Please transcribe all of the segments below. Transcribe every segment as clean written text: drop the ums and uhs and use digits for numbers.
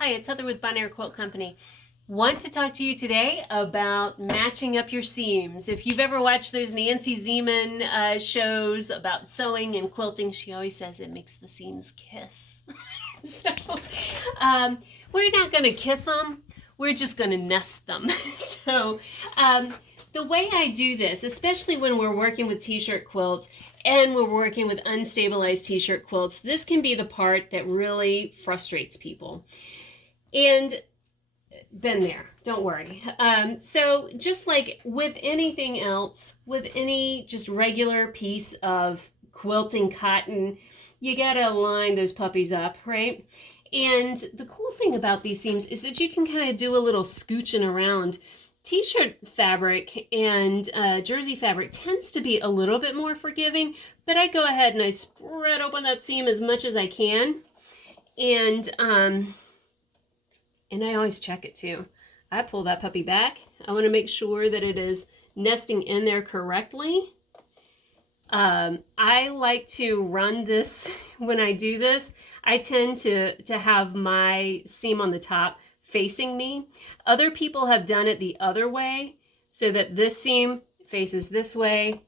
Hi, it's Heather with Bon Air Quilt Company. Want to talk to you today about matching up your seams. If you've ever watched those Nancy Zeman shows about sewing and quilting, she always says it makes the seams kiss. So we're not going to kiss them, we're just going to nest them. So the way I do this, especially when we're working with t-shirt quilts and we're working with unstabilized t-shirt quilts, this can be the part that really frustrates people. And been there, don't worry. So just like with anything else, with any just regular piece of quilting cotton, you gotta line those puppies up, right? And the cool thing about these seams is that you can kind of do a little scooching around. T-shirt fabric and jersey fabric tends to be a little bit more forgiving, but I go ahead and I spread open that seam as much as I can. And I always check it too. I pull that puppy back. I want to make sure that it is nesting in there correctly. I like to run this when I do this. I tend to have my seam on the top facing me. Other people have done it the other way so that this seam faces this way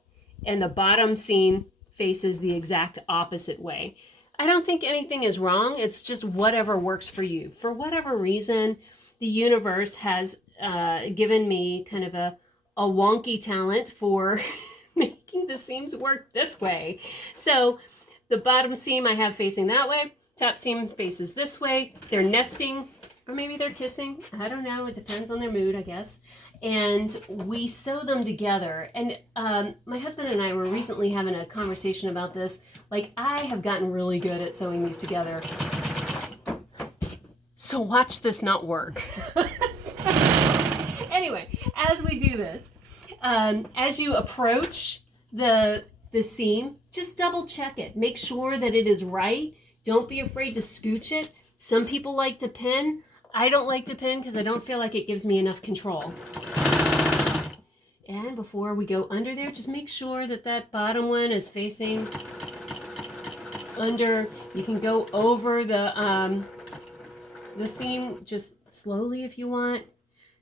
and the bottom seam faces the exact opposite way. I don't think anything is wrong. It's just whatever works for you. For whatever reason, the universe has given me kind of a wonky talent for making the seams work this way. So the bottom seam I have facing that way, top seam faces this way. They're nesting, or maybe they're kissing. I don't know. It depends on their mood, I guess. And we sew them together. And my husband and I were recently having a conversation about this. Like, I have gotten really good at sewing these together. So watch this not work. Anyway, as we do this, as you approach the seam, just double check it. Make sure that it is right. Don't be afraid to scooch it. Some people like to pin. I don't like to pin because I don't feel like it gives me enough control. And before we go under there, just make sure that that bottom one is facing under. You can go over the seam just slowly if you want.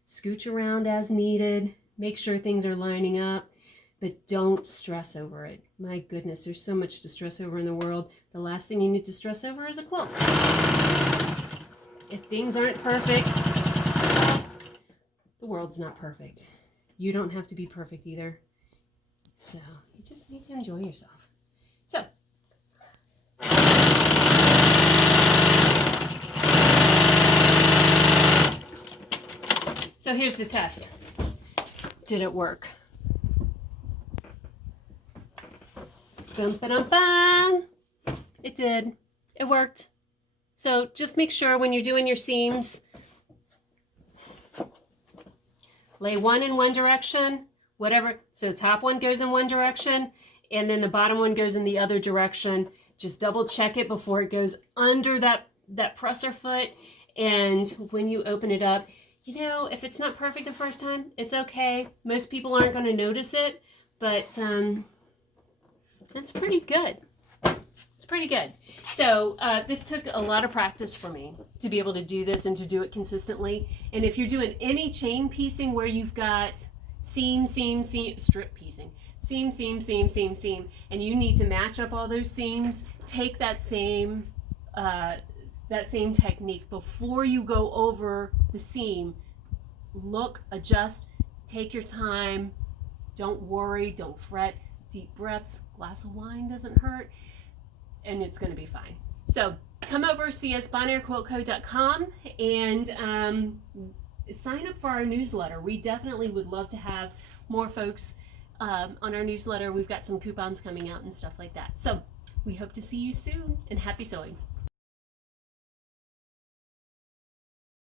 Scooch around as needed. Make sure things are lining up, but don't stress over it. My goodness, there's so much to stress over in the world. The last thing you need to stress over is a quilt. If things aren't perfect, the world's not perfect. You don't have to be perfect either. So you just need to enjoy yourself. So here's the test. Did it work? Bum, ba-dum, bum. It did. It worked. So just make sure when you're doing your seams, lay one in one direction, whatever. So top one goes in one direction, and then the bottom one goes in the other direction. Just double check it before it goes under that presser foot. And when you open it up, you know, if it's not perfect the first time, it's okay. Most people aren't going to notice it, but it's pretty good. It's pretty good. So this took a lot of practice for me to be able to do this and to do it consistently. And if you're doing any chain piecing where you've got seam, strip piecing, seam, and you need to match up all those seams, take that same technique before you go over the seam. Look, adjust, take your time. Don't worry, don't fret. Deep breaths, glass of wine doesn't hurt, and it's going to be fine. So come over, see us, bonairquiltco.com, and sign up for our newsletter. We definitely would love to have more folks on our newsletter. We've got some coupons coming out and stuff like that. So we hope to see you soon, and happy sewing.